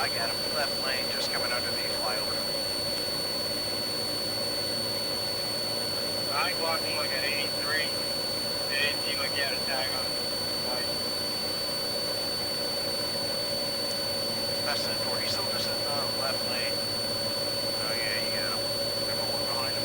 I got him. Left lane, just coming under the flyover. I blocked him like at 83. It didn't seem like he had a tag on his light. That's the door. He's still just in the left lane. Oh yeah, you got him. Everyone behind him.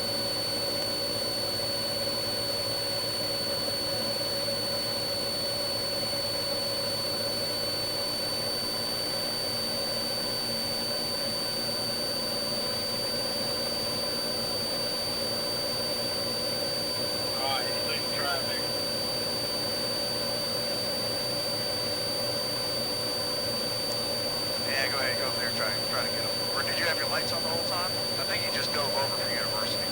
He's leaving traffic. Yeah, go ahead, go over there, try to get him. Or did you have your lights on the whole time? I think you just dove over for University.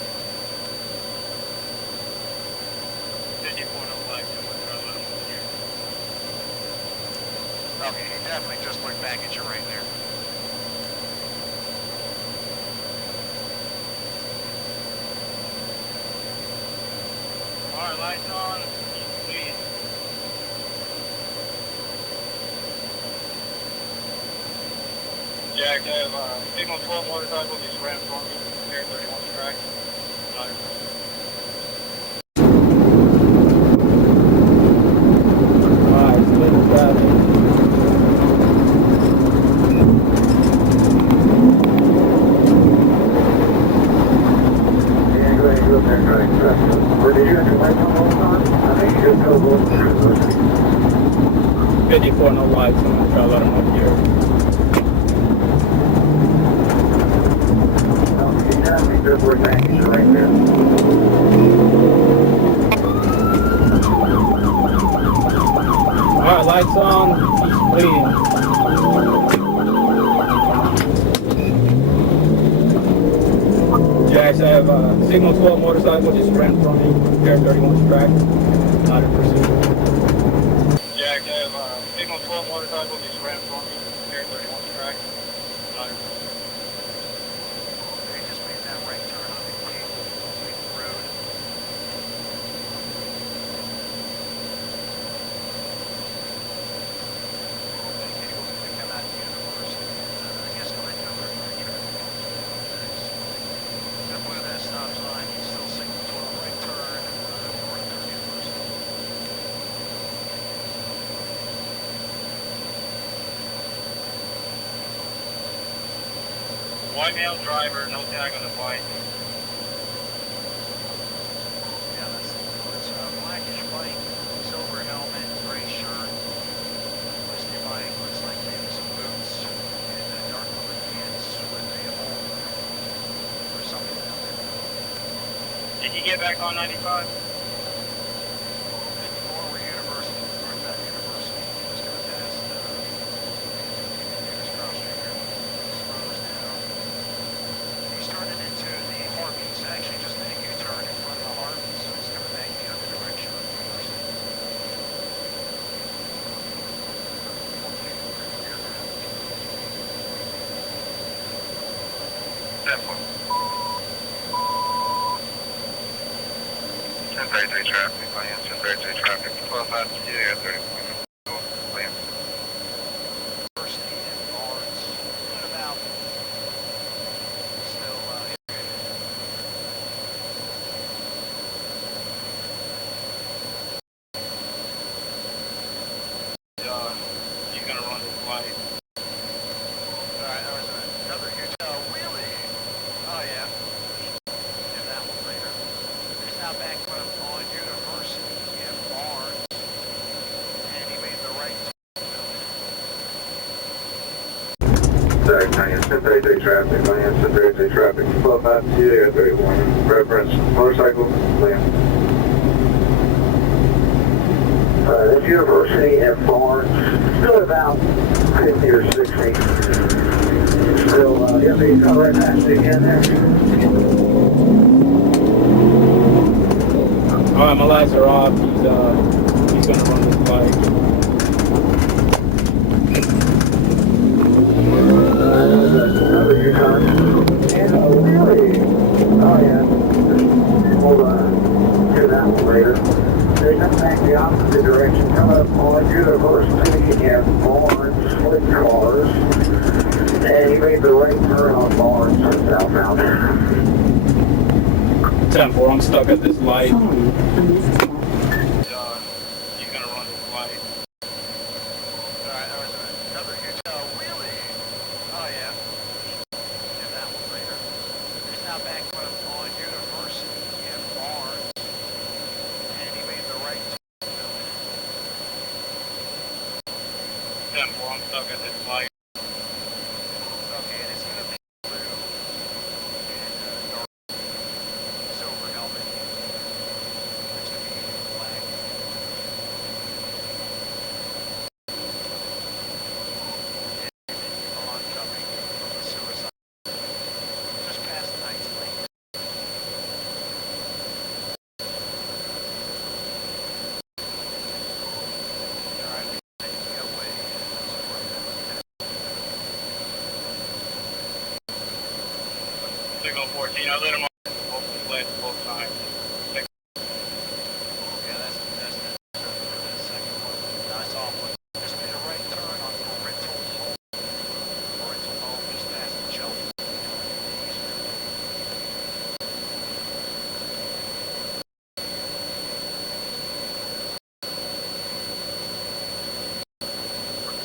54 no light. I'm going to try to let him over here. Okay, he definitely just looked back at you right there. Alright, lights on. He's leading. Jack, I have signal 12 motorcycle just ran for me. Air 31 track. Alright, split traffic. Yeah, go ahead, go up there and try to traffic. Or did you have your lights on the whole time? I think you just drove over for University. 54 no lights, I'm gonna try to let him up here. Okay, definitely just look back at you right there. Alright, lights on, he's bleeding. Jax, I have signal 12 motorcycle just ran from me, Air 31 track, not in pursuit. Jack, I have signal 12 motorcycle just ran for me. Air 31 track. Not in pursuit. They just made that right turn on the cable road. The cable's going to come out the University. I guess go ahead and cover it right traffic. That blew that stop sign. You still signal 12 right turn north of University. White male driver, no tag on the bike. Yeah, that's a blackish bike, silver helmet, gray shirt, whiskey bike, looks like maybe some boots, and dark colored pants with a hole or something down there. Did he get back on 95? 54 over University, northbound University, just going past Davis Cross Street here. Slows down. He's turning into the Harpies, actually just made a U-turn in front of the Harpies, so he's coming back the other direction on University. Definitely. 1033 traffic, land 1033 traffic, 12 out to you, Air 31. Land. University and Barnes, what about still He's gonna run this light. alright, there was another huge really? Oh yeah. Do that one later. He's now back from on University and Barnes. And he made the right Sorry, Tanya, 1033 traffic, land 1033 traffic, 12 out to Air 31. Reference motorcycle, land. That's University and Barnes, still about 50 or 60. Still, yeah, you come right past it again there. Alright, my lights are off, he's gonna run this bike. Another U-turn. And really? Oh yeah. We'll do that one later. They come back the opposite direction. coming on University and Barnes with cars. And he made the right turn on Barnes southbound. 10-4, I'm stuck at this light. He's gonna run the light. Alright, there was another huge wheelie. Oh yeah. And that one later. There's now back on University and Barnes. And he made the right turn. 10-4, I'm stuck at this light. Okay, and it's gonna be blue and dark silver helmet. It's gonna be black. And oncoming from the suicide. Just past the Knights Lane. Driving away. Signal 14, I lit him up. Both flash both times. Yeah, that's the second one. Nice off one. Just made a right turn on Parental Home. Parental Home just past Chelsea.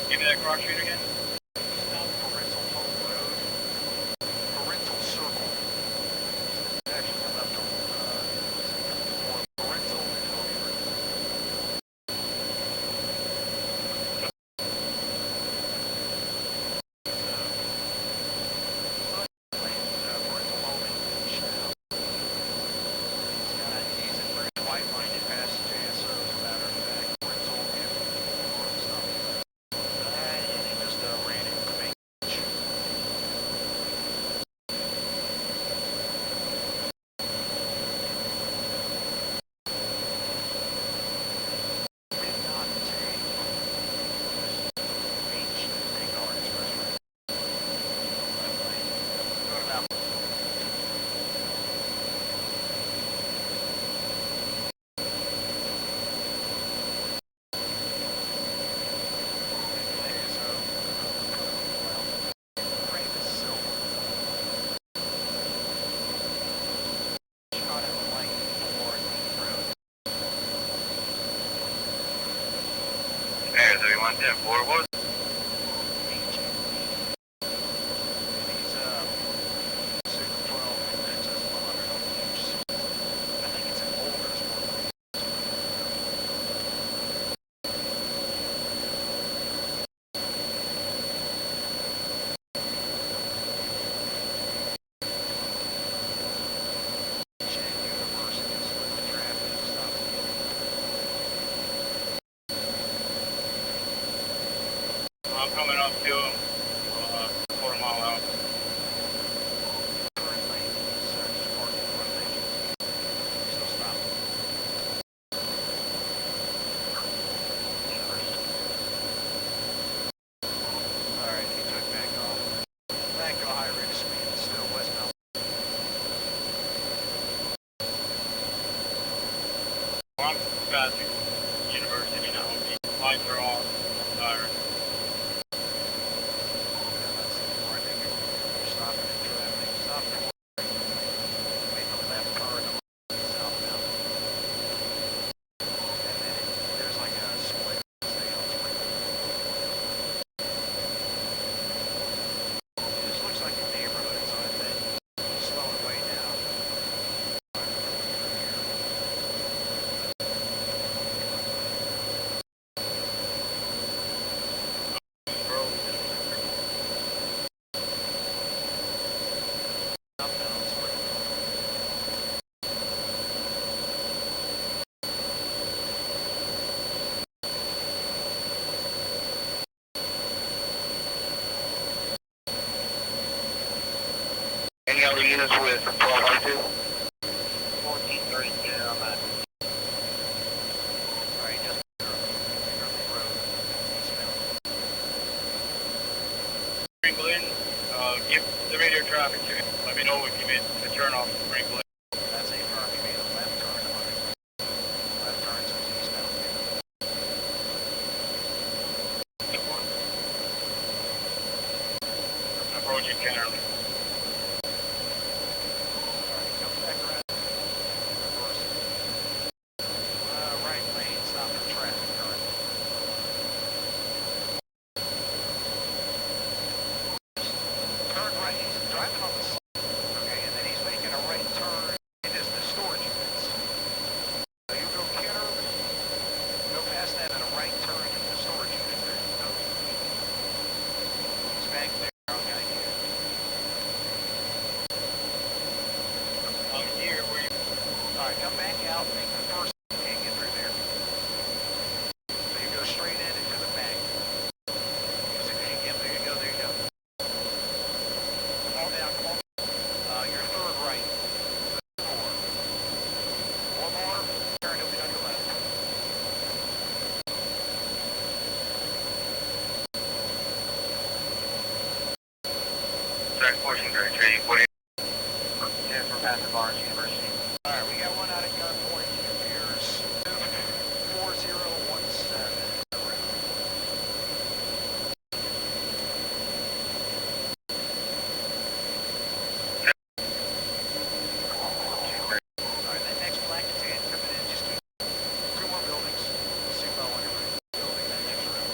Give me that cross street again. Stop Parental Home Road. Parental Circle. Actually come up to Parental and over. Parental Home English now. He's a very white-minded passenger, so as a matter of fact, Parental and stuff. And he just ran into me. Did not take Main Street Radar Expressway. Going about Hey, 31, 10-4, what was I'm coming up to him, quarter mile out. Alright, he took back off. Back to a high rate of speed, still westbound. I'm passing University now. The lights are on. Tired. Stopping in traffic, stop for make a left turn southbound. And then there's like a split. Stay on split. This looks like a neighborhood, so I think slow it way down. Southbound split. Any other units with 1202? 1432 on that. Alright, just Early Road, eastbound. Franklin, give the radio traffic to me. Let me know if you made the turn off Franklin. That's a firm, you made a left turn on it. Left turn to eastbound. approaching Kennerly. Alright, come back around. Reverse. Right lane, stop for traffic, alright. Turn right, he's driving on the side. Okay, and then he's making a right turn into the storage units. So you go Kennerly, go past that and a right turn into the storage unit there. He's back there, okay, here. I'm here where you... Alright, come back out, make the first, can't get through there. So you go straight in into the bank. Yep, there you go, there you go. Come on down, come on. Your third right. One more. Turn, it'll be on your left. Track portion, Grand Trade, 40. Yeah, for Patrick Barnes University. Alright, we got one out of gunpoint. Here's 4017. Alright, that next black tan coming in, just keep two more buildings. We'll see about when you're building that next room.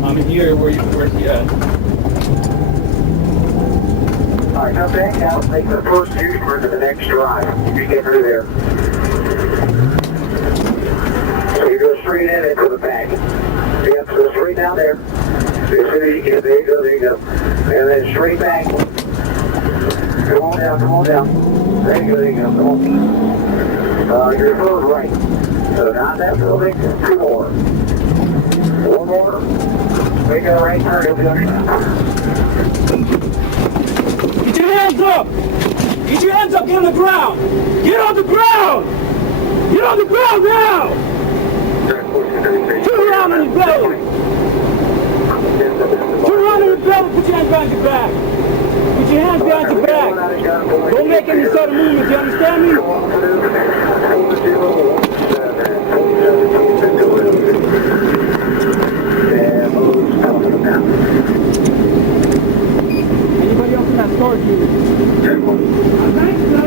I'm here. Where's he at? Alright, come back out, make the first U-turn to the next drive. You get through there. So you go straight in into the back. Yep, so straight down there. As soon as you get there, you go. And then straight back. Come on down, come on down. There you go, come on. Your third right. So not that building, two more. One more. Make a right turn, it'll be on your left. Get your hands up! Get your hands up! Get on the ground! Get on the ground! Get on the ground now! Turn around on your belly! Turn around on your belly! Put your hands behind your back! Put your hands behind your back! Don't make any sudden movements, you understand me? Anybody else in that storage unit? I think so.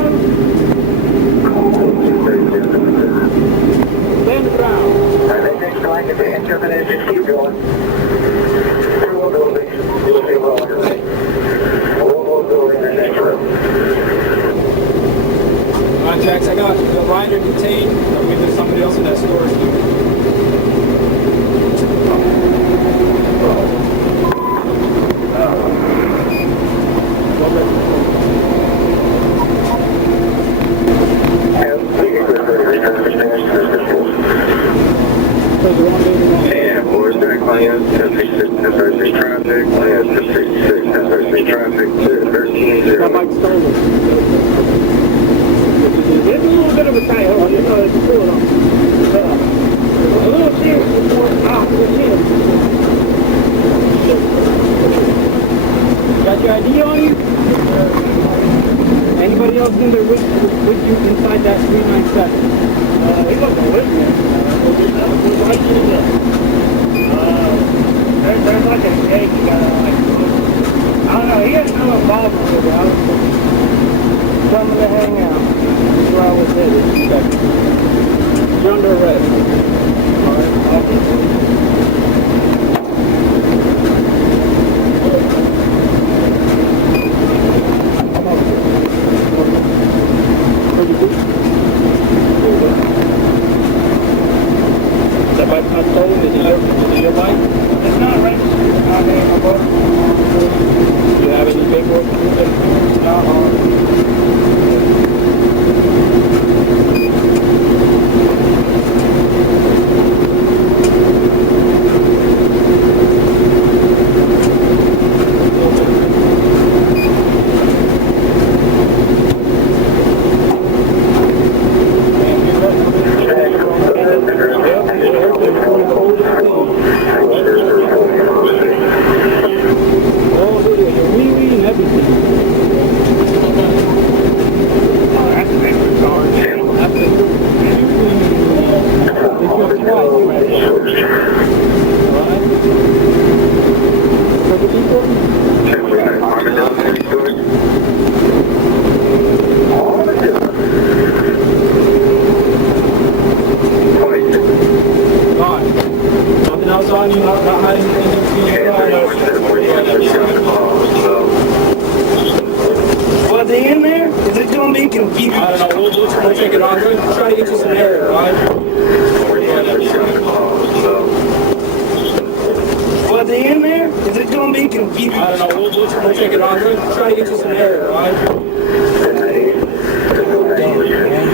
Stay on the ground. Alright, next line, if they enter, then just keep going. Two more buildings, you'll see well on your right. One more building, the next room. Contacts, I got the rider detained. I believe there's somebody else in that storage unit. And Forest Back Lane, 1036, 1036 traffic, Lane 1036, 1036 traffic, 13 That bike's stolen. There's a little bit of a tight hole, you know, it's cool a little serious before Got your ID on you? Anybody else in there with you inside that 397? He wasn't with me. There's like a shake, I don't know, he has no involvement with it. I was coming to hang out. That's where I was headed. Okay. You're under arrest. Alright, that bike's not stolen? Is it your bike? It's not registered. It's not in my book. Do you have any paperwork to prove it? No. he in there? Is it gonna be confusing? I don't know. We'll check it out. Try to get you some air, alright? Was he in there? Is it gonna be confusing? I don't know. We'll check it out. Try to get you some air, alright? Damn.